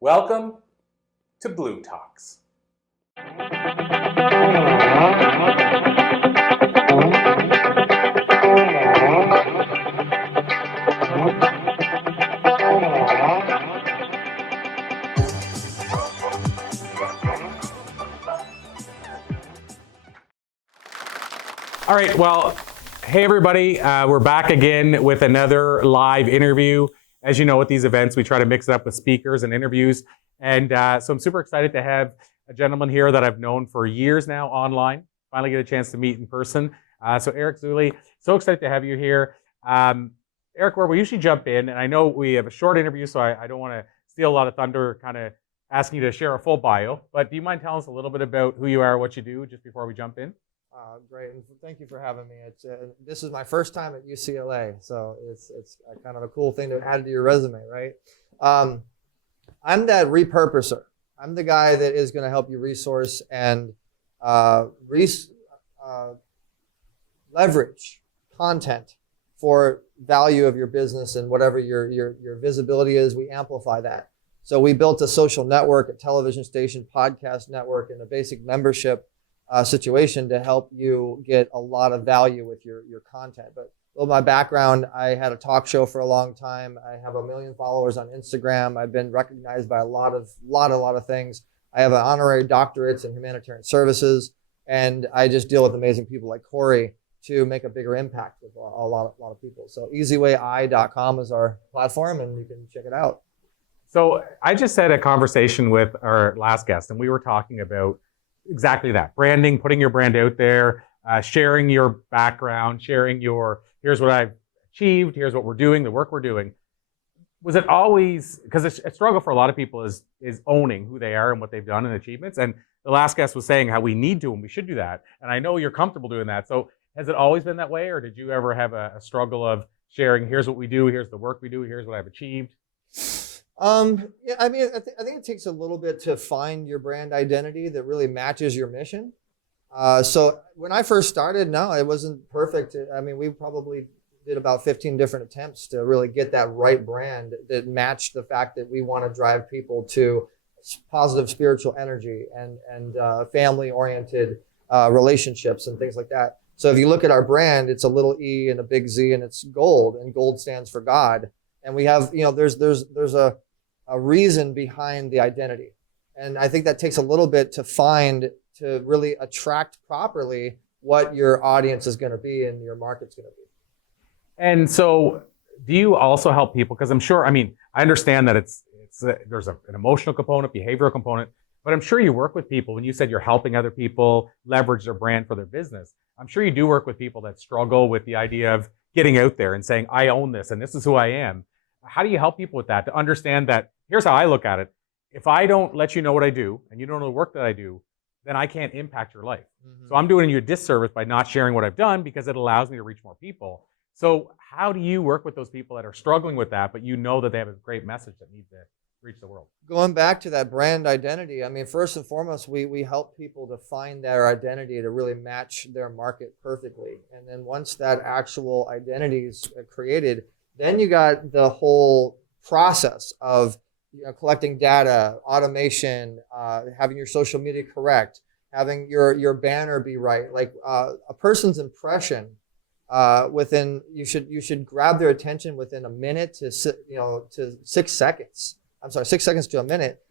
Welcome to Blue Talks. All right, well, hey everybody, we're back again with another live interview. As you know, at these events, we try to mix it up with speakers and interviews. And so I'm super excited to have a gentleman here that I've known for years now online. Finally get a chance to meet in person. So Eric Zuley, so excited to have you here. Eric, where we usually jump in, and I know we have a short interview, so I don't want to steal a lot of thunder, kind of asking you to share a full bio. But do you mind telling us a little bit about who you are, what you do, just before we jump in? Great, and thank you for having me. This is my first time at UCLA, so it's kind of a cool thing to add to your resume, right? I'm that repurposer. I'm the guy that is going to help you resource and leverage content for value of your business and whatever your visibility is. We amplify that. So we built a social network, a television station, podcast network, and a basic membership situation to help you get a lot of value with your content. But a little my background, I had a talk show for a long time. I have 1 million followers on Instagram. I've been recognized by a lot of things. I have an honorary doctorates in humanitarian services, and I just deal with amazing people like Corey to make a bigger impact with a lot of people. So EzWay.com is our platform, and you can check it out. So I just had a conversation with our last guest, and we were talking about exactly that. Branding, putting your brand out there, sharing your background, sharing your, here's what I've achieved, here's what we're doing, the work we're doing. Was it always, because a struggle for a lot of people is owning who they are and what they've done and achievements. And the last guest was saying how we need to and we should do that. And I know you're comfortable doing that. So has it always been that way, or did you ever have a struggle of sharing, here's what we do, here's the work we do, here's what I've achieved? Yeah, I mean, I think it takes a little bit to find your brand identity that really matches your mission. So when I first started, no, it wasn't perfect. I mean, we probably did about 15 different attempts to really get that right brand that matched the fact that we want to drive people to positive spiritual energy and family-oriented relationships and things like that. So if you look at our brand, it's a little E and a big Z, and it's gold, and gold stands for God. And we have, there's a reason behind the identity. And I think that takes a little bit to really attract properly what your audience is going to be and your market's going to be. And so do you also help people? Because I'm sure, I understand that there's an emotional component, behavioral component, but I'm sure you work with people. When you said you're helping other people leverage their brand for their business, I'm sure you do work with people that struggle with the idea of getting out there and saying, I own this and this is who I am. How do you help people with that to understand that, here's how I look at it. If I don't let you know what I do and you don't know the work that I do, then I can't impact your life. Mm-hmm. So I'm doing you a disservice by not sharing what I've done because it allows me to reach more people. So how do you work with those people that are struggling with that, but you know that they have a great message that needs to reach the world? Going back to that brand identity, first and foremost, we help people to find their identity to really match their market perfectly. And then once that actual identity is created, then you got the whole process of collecting data, automation, having your social media correct, having your banner be right. Like a person's impression you should grab their attention within a minute to 6 seconds. 6 seconds to a minute.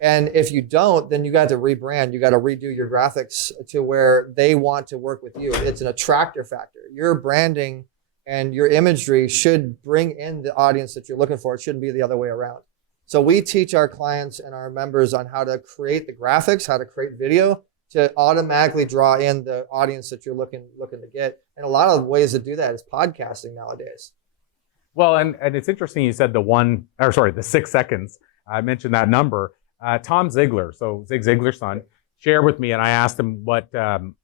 And if you don't, then you got to rebrand. You got to redo your graphics to where they want to work with you. It's an attractor factor. Your branding and your imagery should bring in the audience that you're looking for. It shouldn't be the other way around. So we teach our clients and our members on how to create the graphics, how to create video to automatically draw in the audience that you're looking to get. And a lot of ways to do that is podcasting nowadays. Well, and it's interesting you said the 6 seconds. I mentioned that number. Tom Ziegler, so Zig Ziglar's son, shared with me, and I asked him what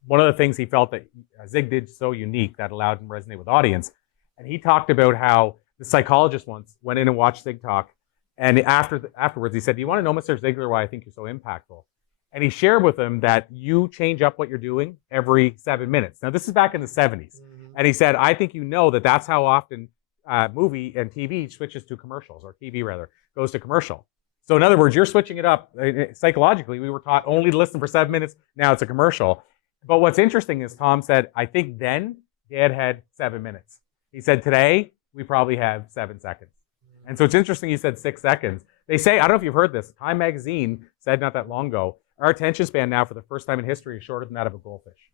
one of the things he felt that Zig did so unique that allowed him to resonate with audience. And he talked about how the psychologist once went in and watched Zig talk, and afterwards he said, "Do you want to know, Mr. Ziegler, why I think you're so impactful?" And he shared with him that you change up what you're doing every 7 minutes. Now, this is back in the 70s. Mm-hmm. And he said, I think you know that that's how often movie and TV switches to commercials, or TV rather, goes to commercial. So in other words, you're switching it up. Psychologically, we were taught only to listen for 7 minutes. Now it's a commercial. But what's interesting is Tom said, I think then Dad had 7 minutes. He said today we probably have 7 seconds. And so it's interesting he said 6 seconds. They say, I don't know if you've heard this, Time Magazine said not that long ago, our attention span now for the first time in history is shorter than that of a goldfish.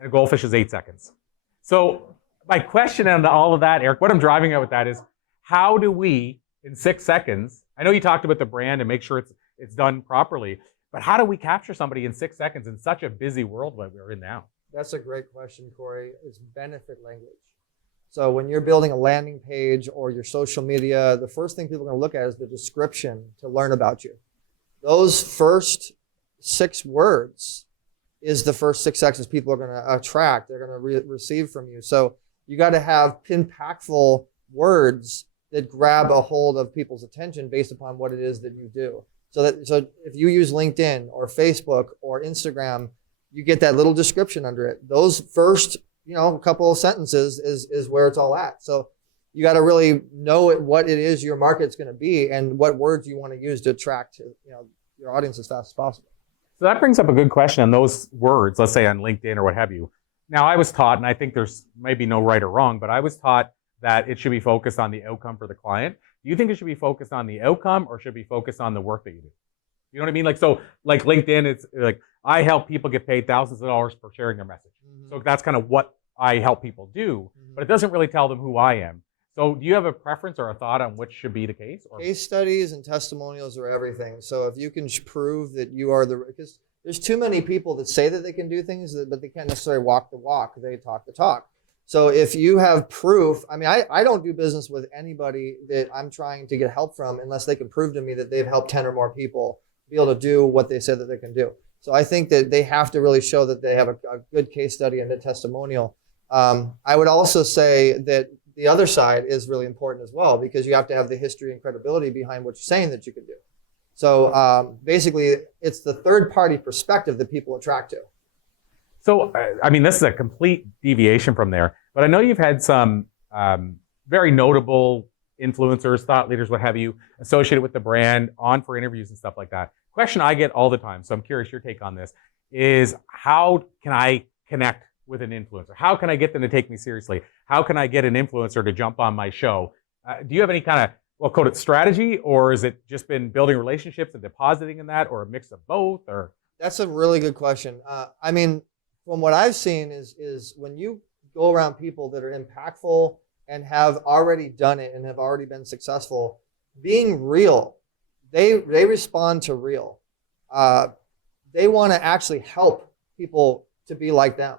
And a goldfish is 8 seconds. So my question on all of that, Eric, what I'm driving at with that is, how do we, in 6 seconds, I know you talked about the brand and make sure it's done properly, but how do we capture somebody in 6 seconds in such a busy world like we're in now? That's a great question, Corey. It's benefit language. So when you're building a landing page or your social media, the first thing people are going to look at is the description to learn about you. Those first 6 words is the first 6 seconds people are going to attract. They're going to receive from you. So you got to have impactful words that grab a hold of people's attention based upon what it is that you do. So if you use LinkedIn or Facebook or Instagram, you get that little description under it. Those first, couple of sentences is where it's all at. So you got to really know what it is your market's going to be and what words you want to use to attract, your audience as fast as possible. So that brings up a good question on those words, let's say on LinkedIn or what have you. Now I was taught, and I think there's maybe no right or wrong, but I was taught that it should be focused on the outcome for the client. Do you think it should be focused on the outcome or should it be focused on the work that you do? You know what I mean? Like LinkedIn, it's like I help people get paid thousands of dollars for sharing their message. Mm-hmm. So that's kind of what I help people do, but it doesn't really tell them who I am. So do you have a preference or a thought on which should be the case? Or? Case studies and testimonials are everything. So if you can prove that you are because there's too many people that say that they can do things, but they can't necessarily walk the walk. They talk the talk. So if you have proof, I don't do business with anybody that I'm trying to get help from unless they can prove to me that they've helped 10 or more people be able to do what they said that they can do. So I think that they have to really show that they have a good case study and a testimonial. I would also say that the other side is really important as well, because you have to have the history and credibility behind what you're saying that you can do. So basically, it's the third-party perspective that people attract to. So, this is a complete deviation from there, but I know you've had some very notable influencers, thought leaders, what have you, associated with the brand on for interviews and stuff like that. Question I get all the time, so I'm curious your take on this, is how can I connect with an influencer? How can I get them to take me seriously? How can I get an influencer to jump on my show? Do you have any kind of, we'll call it strategy, or is it just been building relationships and depositing in that, or a mix of both? Or That's a really good question. From what I've seen is when you go around people that are impactful and have already done it and have already been successful, being real, they respond to real. They want to actually help people to be like them.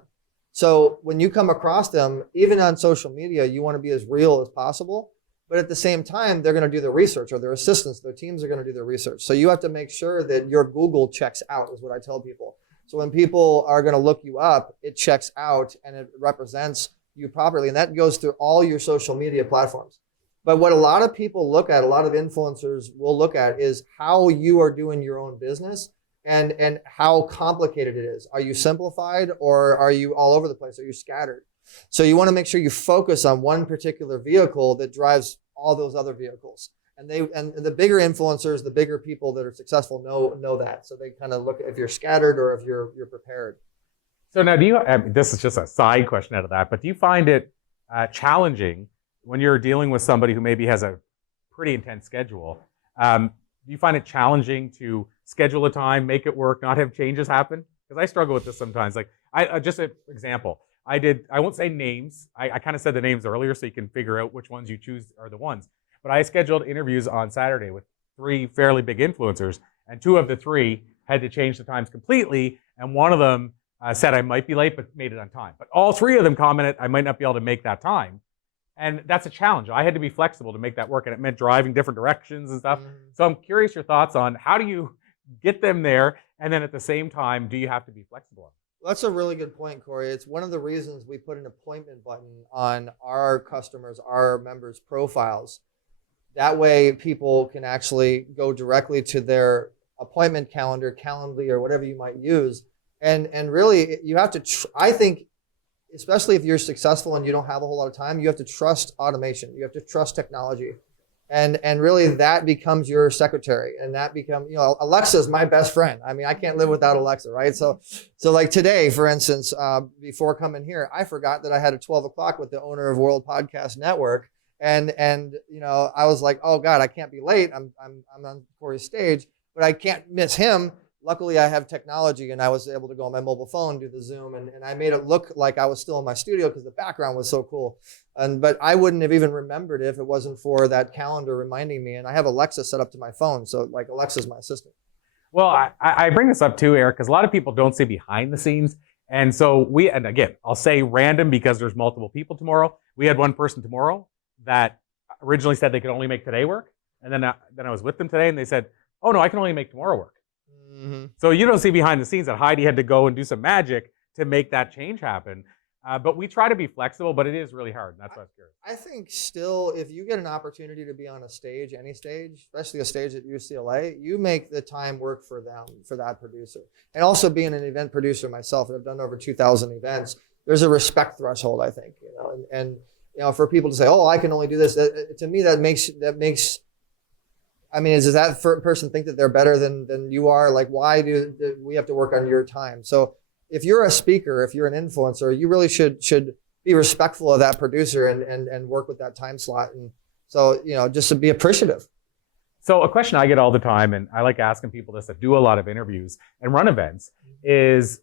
So when you come across them, even on social media, you want to be as real as possible. But at the same time, they're going to do the research, or their assistants, their teams are going to do their research. So you have to make sure that your Google checks out, is what I tell people. So when people are going to look you up, it checks out and it represents you properly. And that goes through all your social media platforms. But what a lot of people look at, a lot of influencers will look at, is how you are doing your own business and how complicated it is. Are you simplified, or are you all over the place? Are you scattered? So you want to make sure you focus on one particular vehicle that drives all those other vehicles. And the bigger influencers, the bigger people that are successful know that. So they kind of look if you're scattered or if you're prepared. So now this is just a side question out of that, but do you find it challenging when you're dealing with somebody who maybe has a pretty intense schedule? Do you find it challenging to schedule a time, make it work, not have changes happen? Because I struggle with this sometimes. Like, just an example. I won't say names. I kind of said the names earlier so you can figure out which ones you choose are the ones. But I scheduled interviews on Saturday with 3 fairly big influencers, and 2 of the 3 had to change the times completely, and one of them said I might be late but made it on time. But all 3 of them commented I might not be able to make that time. And that's a challenge. I had to be flexible to make that work, and it meant driving different directions and stuff. So I'm curious your thoughts on how do you get them there, and then at the same time, do you have to be flexible? Well, that's a really good point, Corey. It's one of the reasons we put an appointment button on our customers, our members' profiles. That way people can actually go directly to their appointment calendar, Calendly, or whatever you might use. And really, you have to, I think, especially if you're successful and you don't have a whole lot of time, you have to trust automation. You have to trust technology. And really that becomes your secretary, and that becomes, Alexa's my best friend. I mean, I can't live without Alexa, right? So like today, for instance, before coming here, I forgot that I had a 12 o'clock with the owner of World Podcast Network. And I was like, oh God, I can't be late. I'm on Corey's stage, but I can't miss him. Luckily, I have technology, and I was able to go on my mobile phone, do the Zoom, and I made it look like I was still in my studio because the background was so cool. But I wouldn't have even remembered it if it wasn't for that calendar reminding me. And I have Alexa set up to my phone, so like Alexa's my assistant. Well, I bring this up too, Eric, because a lot of people don't see behind the scenes. And so and again, I'll say random because there's multiple people tomorrow. We had one person tomorrow that originally said they could only make today work. And then I was with them today, and they said, oh no, I can only make tomorrow work. Mm-hmm. So you don't see behind the scenes that Heidi had to go and do some magic to make that change happen. But we try to be flexible, but it is really hard. And that's why I'm curious. I think still, if you get an opportunity to be on a stage, any stage, especially a stage at UCLA, you make the time work for them, for that producer. And also being an event producer myself, and I've done over 2,000 events, there's a respect threshold, I think, and for people to say, oh, I can only do this, to me, that makes, I mean, does that person think that they're better than you are? Like, why do we have to work on your time? So if you're a speaker, if you're an influencer, you really should be respectful of that producer and work with that time slot. And so, just to be appreciative. So a question I get all the time, and I like asking people this that do a lot of interviews and run events, is,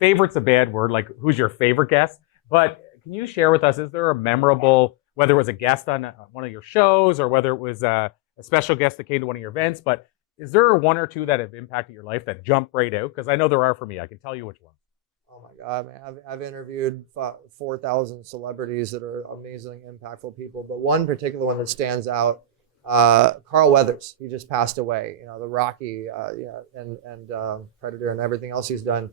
favorite's a bad word, like who's your favorite guest? But can you share with us, is there a memorable, whether it was a guest on one of your shows or whether it was a special guest that came to one of your events, but is there one or two that have impacted your life that jump right out? Because I know there are for me. I can tell you which one. Oh my God, man. I've interviewed 4,000 celebrities that are amazing, impactful people. But one particular one that stands out, Carl Weathers. He just passed away. The Rocky, and Predator and everything else he's done.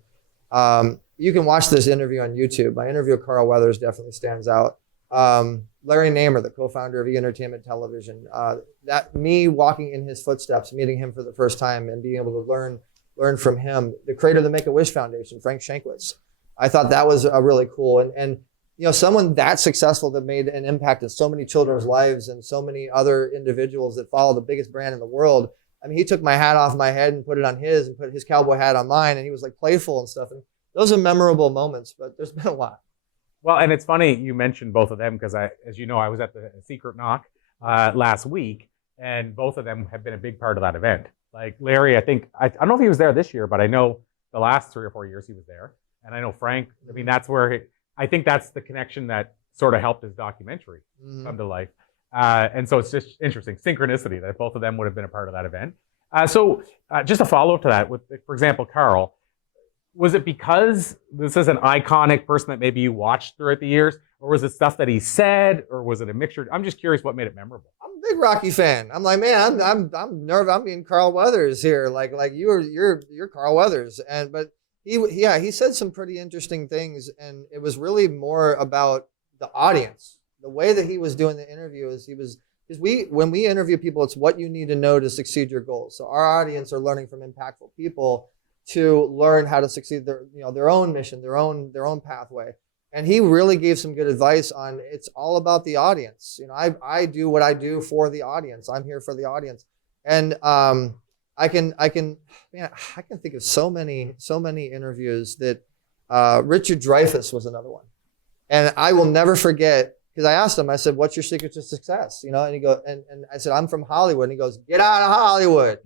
You can watch this interview on YouTube. My interview with Carl Weathers definitely stands out. Larry Namer, the co-founder of E! Television, that me walking in his footsteps, meeting him for the first time and being able to learn from him. The creator of the Make-A-Wish Foundation, Frank Shankwitz. I thought that was really cool. And someone that successful that made an impact in so many children's lives and so many other individuals that follow the biggest brand in the world. I mean, he took my hat off my head and put it on his and put his cowboy hat on mine. And he was like playful and stuff. And those are memorable moments, but there's been a lot. Well, and it's funny you mentioned both of them because as you know, I was at the Secret Knock last week, and both of them have been a big part of that event. Like Larry, I don't know if he was there this year, but I know the last 3 or 4 years he was there. And I know Frank, I mean, that's where I think that's the connection that sort of helped his documentary come to life. And so it's just interesting, synchronicity that both of them would have been a part of that event. So just a follow-up to that, with, for example, Carl, was it because this is an iconic person that maybe you watched throughout the years, or was it stuff that he said, or was it a mixture? I'm just curious what made it memorable. I'm a big Rocky fan. I'm like, man, I'm nervous. I'm being Carl Weathers here. Like you're Carl Weathers. But he said some pretty interesting things, and it was really more about the audience. The way that he was doing the interview is when we interview people, it's what you need to know to succeed your goals. So our audience are learning from impactful people to learn how to succeed their own mission, their own pathway. And he really gave some good advice on it's all about the audience. I do what I do for the audience. I'm here for the audience. And I can think of so many interviews that Richard Dreyfuss was another one. And I will never forget, because I asked him, I said, what's your secret to success? And he goes, and I said, I'm from Hollywood. And he goes, get out of Hollywood.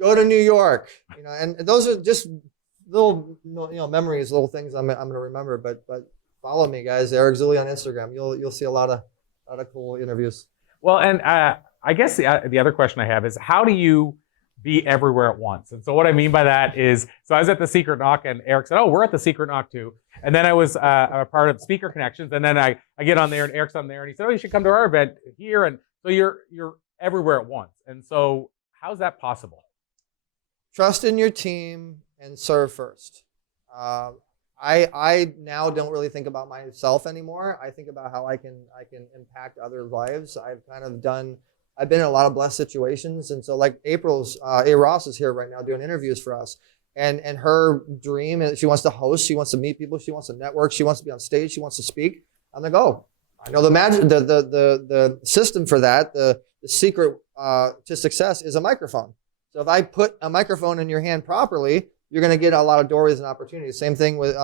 Go to New York, and those are just little, memories, little things I'm going to remember. But follow me, guys. Eric Zuley on Instagram. You'll see a lot of cool interviews. Well, and I guess the other question I have is, how do you be everywhere at once? And so what I mean by that is, so I was at the Secret Knock, and Eric said, "Oh, we're at the Secret Knock too." And then I was a part of Speaker Connections, and then I get on there, and Eric's on there, and he said, "Oh, you should come to our event here." And so you're everywhere at once. And so how's that possible? Trust in your team and serve first. I now don't really think about myself anymore. I think about how I can impact other lives. I've been in a lot of blessed situations. And so like A. Ross is here right now doing interviews for us. And her dream is she wants to host, she wants to meet people, she wants to network, she wants to be on stage, she wants to speak. I'm like, oh, I know the magic, the system for that, the secret to success is a microphone. So if I put a microphone in your hand properly, you're going to get a lot of doorways and opportunities. Same thing with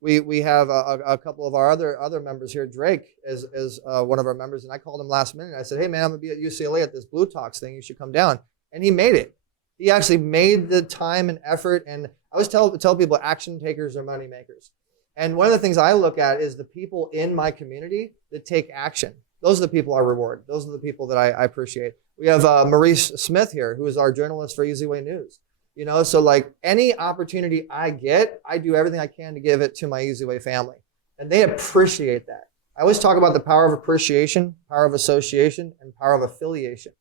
we have a couple of our other members here. Drake is one of our members, and I called him last minute. I said, "Hey man, I'm gonna be at UCLA at this Blue Talks thing. You should come down." And he made it. He actually made the time and effort. And I always tell people, action takers are money makers. And one of the things I look at is the people in my community that take action. Those are the people I reward. Those are the people that I appreciate. We have Maurice Smith here, who is our journalist for EzWay News. You know, so like any opportunity I get, I do everything I can to give it to my EzWay family. And they appreciate that. I always talk about the power of appreciation, power of association, and power of affiliation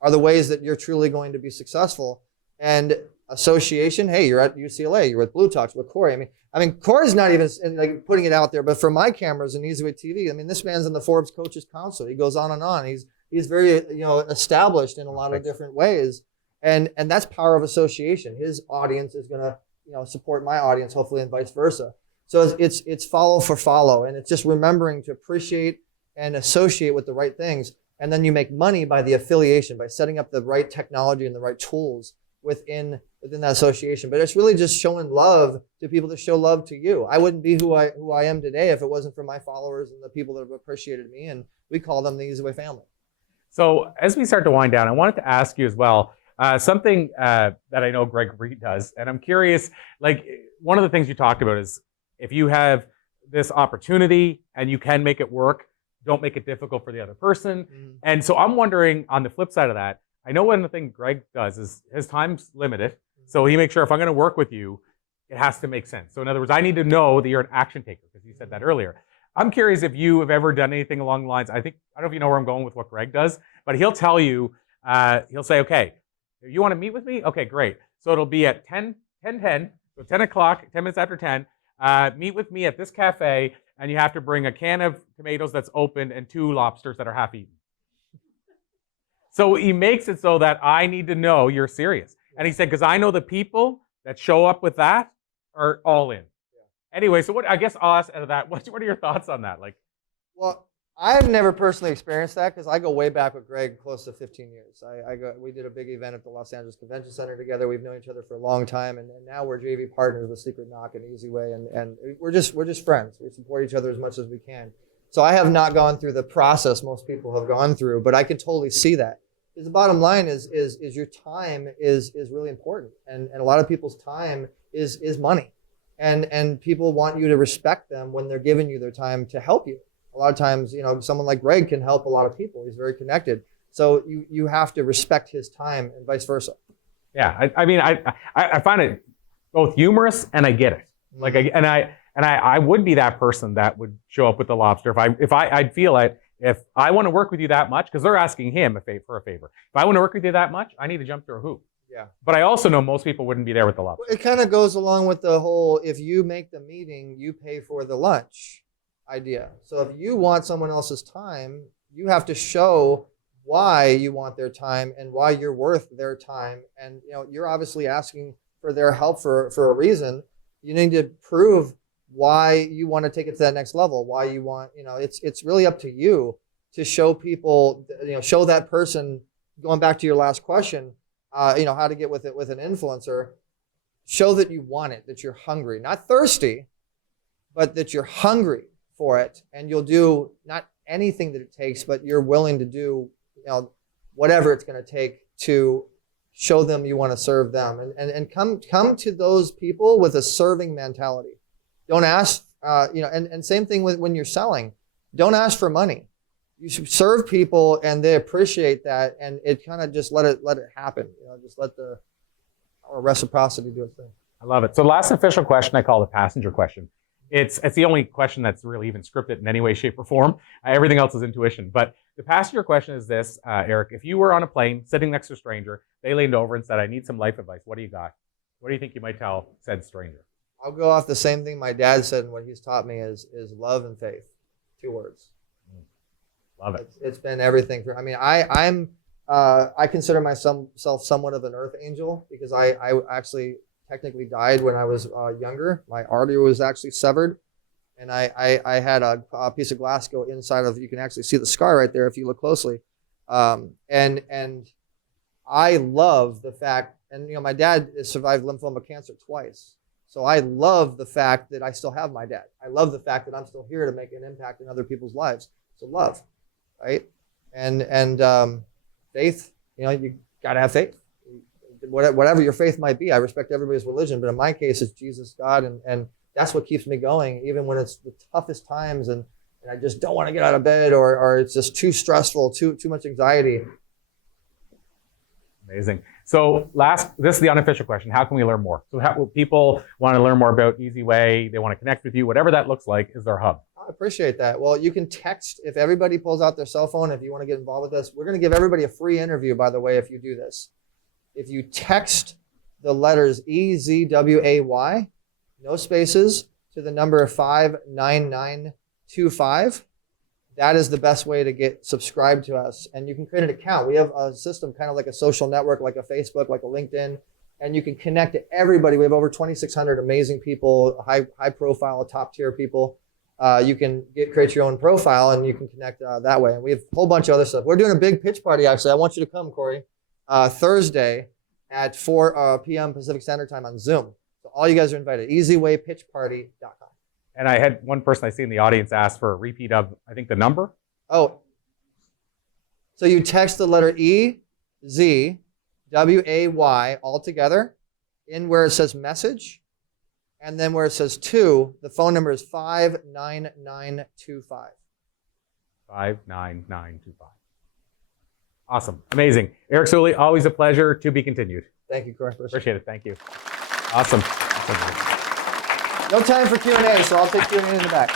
are the ways that you're truly going to be successful. And association, hey, you're at UCLA, you're with Blue Talks, with Corey. I mean, Corey's not even like putting it out there, but for my cameras and EzWay TV, I mean, this man's in the Forbes Coaches Council. He goes on and on. He's very, established in a lot of different ways. And that's power of association. His audience is going to, support my audience, hopefully, and vice versa. So it's follow for follow. And it's just remembering to appreciate and associate with the right things. And then you make money by the affiliation, by setting up the right technology and the right tools within that association. But it's really just showing love to people that show love to you. I wouldn't be who I am today if it wasn't for my followers and the people that have appreciated me. And we call them the EzWay family. So as we start to wind down, I wanted to ask you as well, something that I know Greg Reed does, and I'm curious, like one of the things you talked about is if you have this opportunity and you can make it work, don't make it difficult for the other person. Mm-hmm. And so I'm wondering on the flip side of that, I know one of the things Greg does is his time's limited. So he makes sure if I'm going to work with you, it has to make sense. So in other words, I need to know that you're an action taker because you said that earlier. I'm curious if you have ever done anything along the lines, I don't know if you know where I'm going with what Greg does, but he'll tell you, he'll say, okay, you want to meet with me? Okay, great. So it'll be at 10, so 10 o'clock, 10 minutes after 10, meet with me at this cafe, and you have to bring a can of tomatoes that's opened and 2 lobsters that are half eaten. So he makes it so that I need to know you're serious. And he said, because I know the people that show up with that are all in. Yeah. Anyway, so I guess I'll ask out of that, what are your thoughts on that? Well, I've never personally experienced that because I go way back with Greg, close to 15 years. We did a big event at the Los Angeles Convention Center together. We've known each other for a long time, and now we're JV partners with Secret Knock and EzWay, and we're just friends. We support each other as much as we can. So I have not gone through the process most people have gone through, but I can totally see that. Because the bottom line is your time is really important, and a lot of people's time is money, and people want you to respect them when they're giving you their time to help you. A lot of times, someone like Greg can help a lot of people. He's very connected. So you have to respect his time and vice versa. Yeah, I find it both humorous and I get it. I would be that person that would show up with the lobster I'd feel like if I want to work with you that much, because they're asking him for a favor. If I want to work with you that much, I need to jump through a hoop. Yeah. But I also know most people wouldn't be there with the lobster. It kind of goes along with the whole, if you make the meeting, you pay for the lunch idea. So if you want someone else's time, you have to show why you want their time and why you're worth their time. And you're obviously asking for their help for a reason. You need to prove why you want to take it to that next level, why you want, it's really up to you to show people, show that person, going back to your last question, how to get with an influencer, show that you want it, that you're hungry, not thirsty, but that you're hungry for it, and you'll do not anything that it takes, but you're willing to do, whatever it's going to take to show them you want to serve them, and come to those people with a serving mentality. Don't ask, and same thing with when you're selling. Don't ask for money. You should serve people, and they appreciate that, and it kind of just let it happen. Just let the reciprocity do its thing. I love it. So last official question I call the passenger question. It's the only question that's really even scripted in any way, shape, or form. Everything else is intuition. But the passenger question is this, Eric. If you were on a plane sitting next to a stranger, they leaned over and said, I need some life advice. What do you got? What do you think you might tell said stranger? I'll go off the same thing my dad said, and what he's taught me is love and faith. 2 words. Love it. It's been everything. I consider myself somewhat of an earth angel because I actually technically died when I was younger. My artery was actually severed, And I had a piece of glass go inside of, you can actually see the scar right there if you look closely. And I love the fact, and my dad has survived lymphoma cancer twice. So I love the fact that I still have my dad. I love the fact that I'm still here to make an impact in other people's lives. So love, right? And faith, you got to have faith. Whatever your faith might be, I respect everybody's religion, but in my case, it's Jesus, God, and that's what keeps me going, even when it's the toughest times and I just don't want to get out of bed or it's just too stressful, too much anxiety. Amazing. So this is the unofficial question. How can we learn more? So how people want to learn more about EzWay, they want to connect with you, whatever that looks like is their hub. I appreciate that. Well, you can text, if everybody pulls out their cell phone, if you want to get involved with us. We're going to give everybody a free interview, by the way, if you do this. If you text the letters EzWay, no spaces, to the number 59925, that is the best way to get subscribed to us. And you can create an account. We have a system kind of like a social network, like a Facebook, like a LinkedIn, and you can connect to everybody. We have over 2,600 amazing people, high profile, top tier people. You can create your own profile and you can connect that way. And we have a whole bunch of other stuff. We're doing a big pitch party, actually. I want you to come, Corey, Thursday at 4 p.m. Pacific Standard Time on Zoom. So all you guys are invited. EzWayPitchParty.com. And I had one person I see in the audience ask for a repeat of, I think, the number. Oh, so you text the letter EzWay all together in where it says message, and then where it says 2, the phone number is 59925. 59925. Awesome. Amazing. Eric Zuley, always a pleasure. To be continued. Thank you, Corey. Appreciate it. Thank you. Awesome. No time for Q&A, so I'll take Q&A in the back.